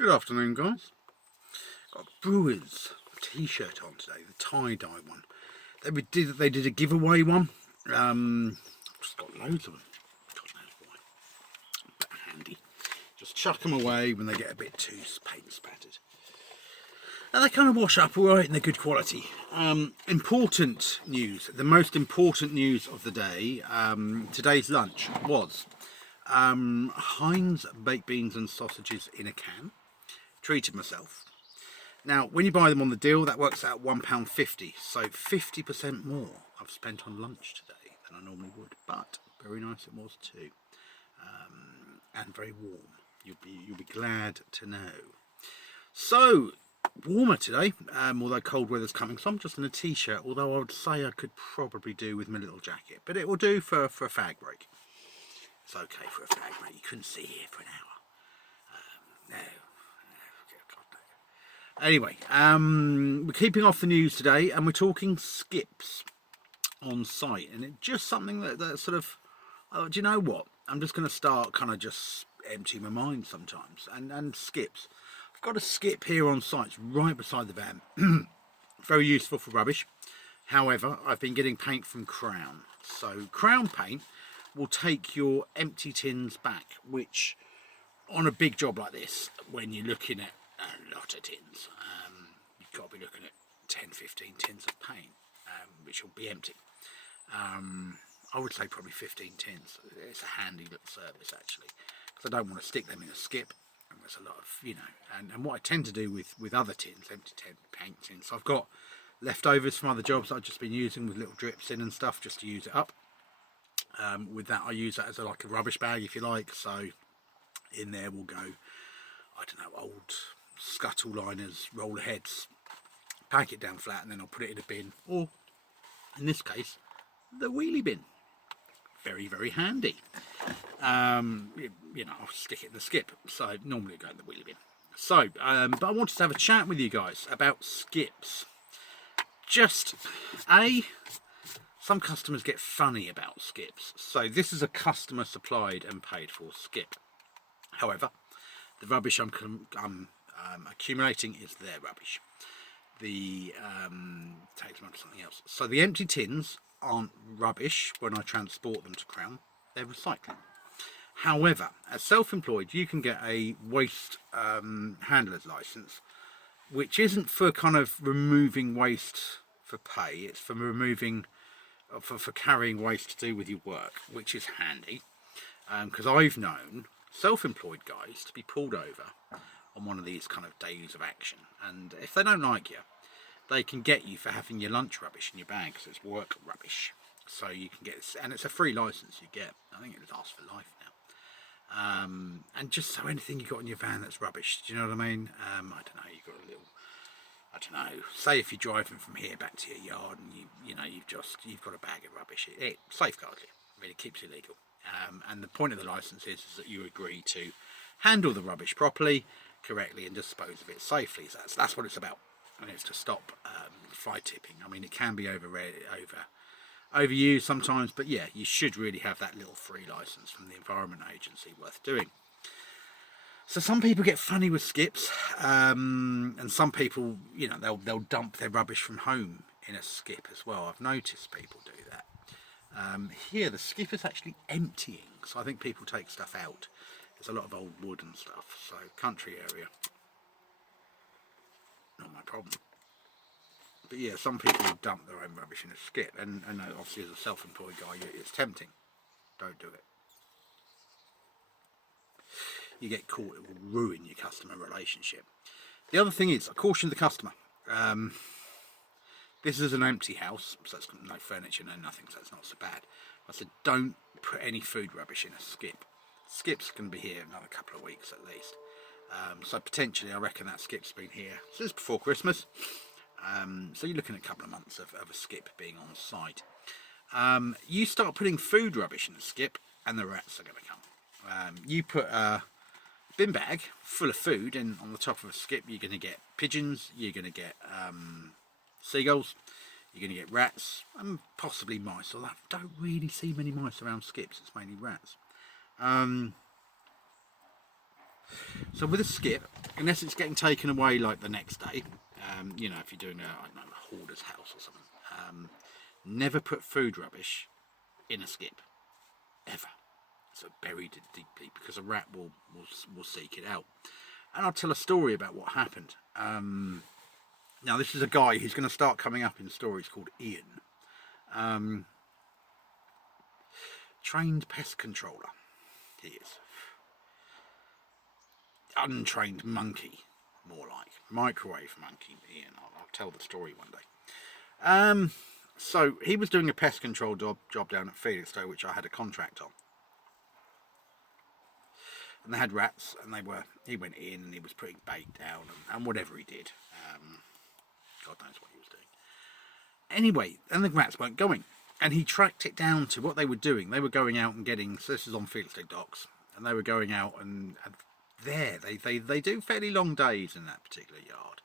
Good afternoon, guys. Got a Brewers t-shirt on today, the tie-dye one. They did a giveaway one. Just got loads of them. God knows why. But handy. Just chuck them away when they get a bit too paint spattered. And they kind of wash up alright and they're good quality. Important news. The most important news of the day. Today's lunch was Heinz baked beans and sausages in a can. Treated myself. Now, when you buy them on the deal, that works out £1.50. So 50% more I've spent on lunch today than I normally would. But very nice it was too, and very warm. You'll be glad to know. So warmer today, although cold weather's coming. So I'm just in a t-shirt. Although I would say I could probably do with my little jacket, but it will do for a fag break. It's okay for a fag break. You couldn't sit here for an hour. No. Anyway, we're keeping off the news today and we're talking skips on site, and it's just something that sort of, do you know what? I'm just going to start kind of just emptying my mind sometimes, and skips. I've got a skip here on site, it's right beside the van. Very useful for rubbish. However, I've been getting paint from Crown. So Crown paint will take your empty tins back, which on a big job like this, when you're looking at a lot of tins, you've got to be looking at 10-15 tins of paint, which will be empty. I would say probably 15 tins. It's a handy little service actually, because I don't want to stick them in a skip, and there's a lot of, and what I tend to do with other tins, empty paint tins, so I've got leftovers from other jobs that I've just been using with little drips in and stuff, just to use it up. With that, I use that as like a rubbish bag, if you like. So in there will go, I don't know, old scuttle liners, roller heads, pack it down flat, and then I'll put it in a bin, or in this case, the wheelie bin. Very, very handy. I'll stick it in the skip. So normally I go in the wheelie bin. So, but I wanted to have a chat with you guys about skips. Just, some customers get funny about skips. So this is a customer supplied and paid for skip. However, the rubbish I'm accumulating is their rubbish. The takes them on to something else. So the empty tins aren't rubbish when I transport them to Crown. They're recycling. However, as self-employed, you can get a waste handler's license, which isn't for kind of removing waste for pay. It's for removing, for carrying waste to do with your work, which is handy. Because I've known self-employed guys to be pulled over on one of these kind of days of action, and if they don't like you, they can get you for having your lunch rubbish in your bag, because it's work rubbish. So you can get, and it's a free license you get. I think it lasts for life now. And just so anything you got in your van that's rubbish, do you know what I mean? I don't know, you've got a little, I don't know, say if you're driving from here back to your yard and you've got a bag of rubbish, it safeguards you. I mean, it keeps you legal. And the point of the license is that you agree to handle the rubbish properly, correctly, and dispose of it safely. So that's what it's about, and it's to stop fly tipping. I mean, it can be overused sometimes, but yeah, you should really have that little free license from the Environment Agency, worth doing. So some people get funny with skips, and some people, they'll dump their rubbish from home in a skip as well. I've noticed people do that. Here the skip is actually emptying, so I think people take stuff out. There's a lot of old wood and stuff, so country area, not my problem. But yeah, some people dump their own rubbish in a skip, and obviously as a self-employed guy, it's tempting. Don't do it. You get caught, it will ruin your customer relationship. The other thing is, I caution the customer. This is an empty house, so it's got no furniture, no nothing, so it's not so bad. I said, don't put any food rubbish in a skip. Skip's going to be here another couple of weeks at least. So potentially, I reckon that skip's been here since before Christmas. So you're looking at a couple of months of a skip being on site. You start putting food rubbish in the skip, and the rats are going to come. You put a bin bag full of food, and on the top of a skip, you're going to get pigeons, you're going to get seagulls, you're going to get rats, and possibly mice. Although I don't really see many mice around skips, it's mainly rats. So with a skip, unless it's getting taken away like the next day. You know, if you're doing I don't know, a hoarder's house or something. Never put food rubbish in a skip, ever. So buried it deeply, because a rat will seek it out. And I'll tell a story about what happened. Now this is a guy who's going to start coming up in stories, called Ian. Trained pest controller, he is. Untrained monkey, more like. Microwave monkey, Ian. I'll tell the story one day. So he was doing a pest control job down at Felixstowe, which I had a contract on. And they had rats, and he went in and he was putting bait down and whatever he did. God knows what he was doing. Anyway, and the rats weren't going. And he tracked it down to what they were doing. They were going out and getting, so this is on Felixstowe docks, and they were going out and there, they do fairly long days in that particular yard.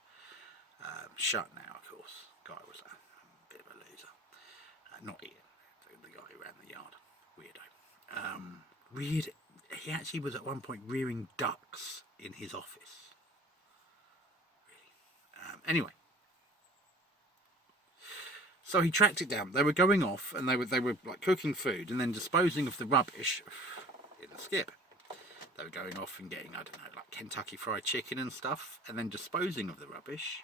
Shut now, of course. Guy was a bit of a loser. Not Ian, the guy who ran the yard. Weirdo. Weird. He actually was at one point rearing ducks in his office. Really. Anyway. So he tracked it down. They were going off, and they were like cooking food and then disposing of the rubbish in the skip. They were going off and getting, I don't know, like Kentucky Fried Chicken and stuff, and then disposing of the rubbish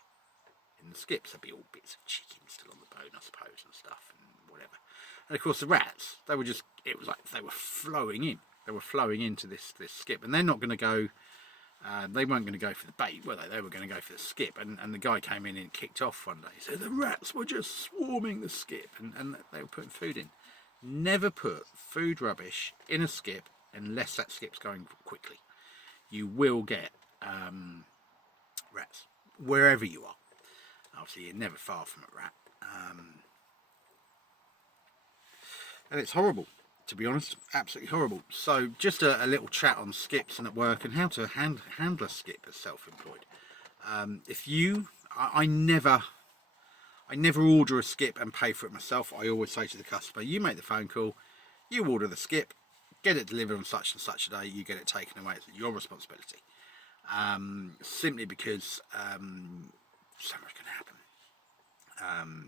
in the skips. There'd be all bits of chicken still on the bone, I suppose, and stuff, and whatever. And of course the rats, it was like they were flowing in. They were flowing into this skip, and they're not going to go, they weren't going to go for the bait, were they? They were going to go for the skip, and the guy came in and kicked off one day. He said the rats were just swarming the skip, and they were putting food in. Never put food rubbish in a skip unless that skip's going quickly. You will get rats, wherever you are. Obviously you're never far from a rat. And it's horrible, to be honest, absolutely horrible. So just a little chat on skips and at work, and how to handle a skip as self-employed. I never order a skip and pay for it myself. I always say to the customer, you make the phone call, you order the skip, get it delivered on such and such a day, you get it taken away. It's your responsibility. Simply because so much can happen.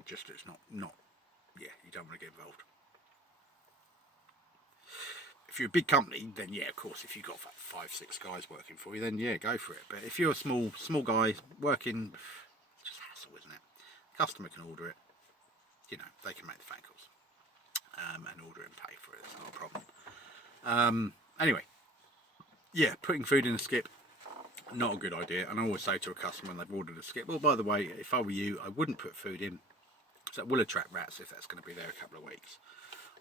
Just it's not yeah, you don't want to get involved. If you're a big company, then yeah, of course, if you've got 5-6 guys working for you, then yeah, go for it. But if you're a small guy working, it's just hassle, isn't it? The customer can order it, you know, they can make the phone calls and order it and pay for it. It's not a problem. Anyway, yeah, putting food in a skip, not a good idea. And I always say to a customer when they've ordered a skip, well, by the way, if I were you, I wouldn't put food in, so it will attract rats if that's going to be there a couple of weeks.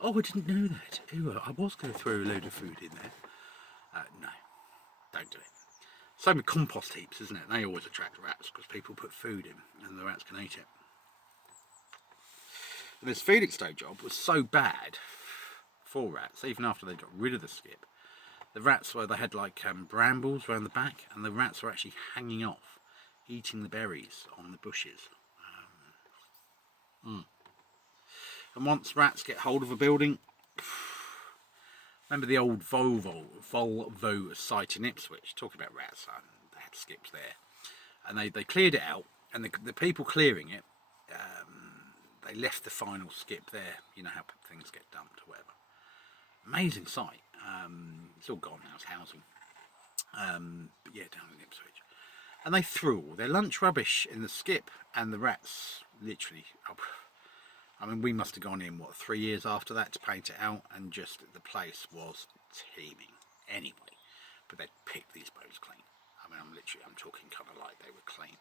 Oh, I didn't know that. Ew, I was going to throw a load of food in there. No, don't do it. Same with compost heaps, isn't it? They always attract rats because people put food in and the rats can eat it. And this Felixstowe job was so bad for rats, even after they got rid of the skip. The rats they had like brambles around the back, and the rats were actually hanging off, eating the berries on the bushes. And once rats get hold of a building, remember the old Volvo site in Ipswich, talking about rats, they had skips there, and they cleared it out, and the people clearing it, they left the final skip there. You know how things get dumped or whatever. Amazing site. It's all gone now, it's housing. But yeah, down in Ipswich. And they threw all their lunch rubbish in the skip, and the rats literally... I mean, we must have gone in, 3 years after that to paint it out, and just the place was teeming anyway. But they'd picked these bones clean. I mean, I'm talking kind of like they were clean.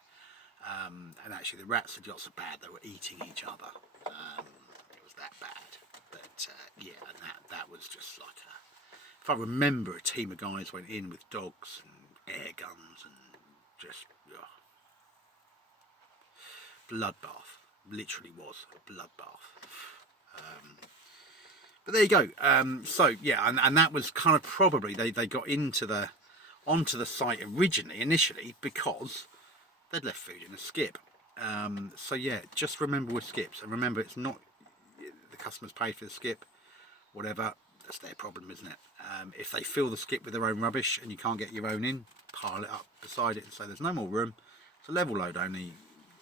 And actually the rats had got so bad they were eating each other. It was that bad. But yeah, and that was just like if I remember, a team of guys went in with dogs and air guns and just bloodbath. Literally was a bloodbath. But there you go. So yeah, and that was kind of probably they got onto the site initially because they'd left food in a skip. So yeah, just remember with skips, and remember it's not the customers pay for the skip, whatever. That's their problem, isn't it? If they fill the skip with their own rubbish and you can't get your own in, pile it up beside it and say there's no more room, it's a level load only,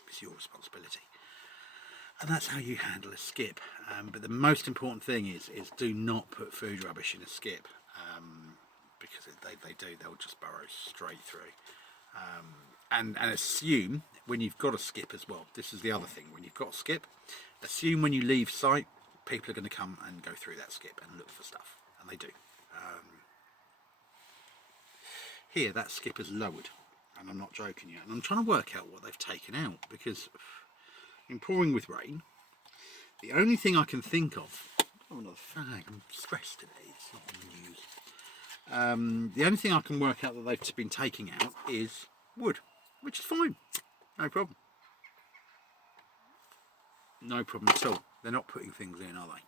it's your responsibility. And that's how you handle a skip. But the most important thing is do not put food rubbish in a skip, because they'll just burrow straight through. And assume when you've got a skip as well. This is the other thing. When you've got a skip, assume when you leave site, people are going to come and go through that skip and look for stuff, and they do. Here, that skip is lowered, and I'm not joking yet. And I'm trying to work out what they've taken out, because in pouring with rain, the only thing I can think of. Oh, another fag. I'm stressed today. It's not on the news. The only thing I can work out that they've been taking out is wood, which is fine. No problem. No problem at all. They're not putting things in, are they?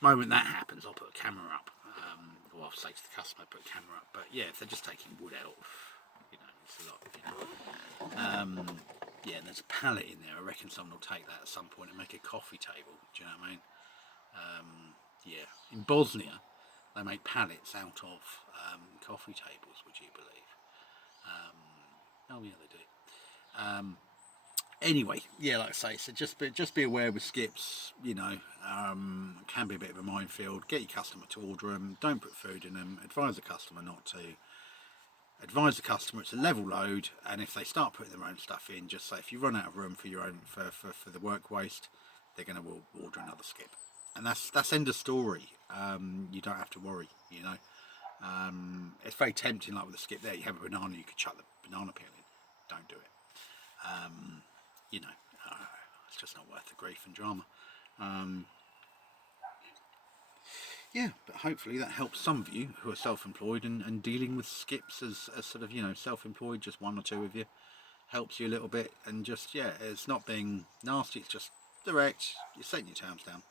The moment that happens, I'll put a camera up. Or I'll say to the customer, put a camera up. But yeah, if they're just taking wood out, it's a lot. Yeah, and there's a pallet in there. I reckon someone will take that at some point and make a coffee table. Do you know what I mean? Yeah. In Bosnia, they make pallets out of coffee tables. Would you believe? Oh yeah, they do. Anyway, yeah, like I say, so just be aware with skips. Can be a bit of a minefield. Get your customer to order them. Don't put food in them. Advise the customer not to. Advise the customer it's a level load, and if they start putting their own stuff in, just say if you run out of room for your own for the work waste, they're going to order another skip, and that's end of story. You don't have to worry. It's very tempting, like with the skip there. You have a banana, you could chuck the banana peel in. Don't do it. It's just not worth the grief and drama. Yeah, but hopefully that helps some of you who are self-employed and dealing with skips as sort of, self-employed, just one or two of you, helps you a little bit. And just, it's not being nasty, it's just direct, you're setting your terms down.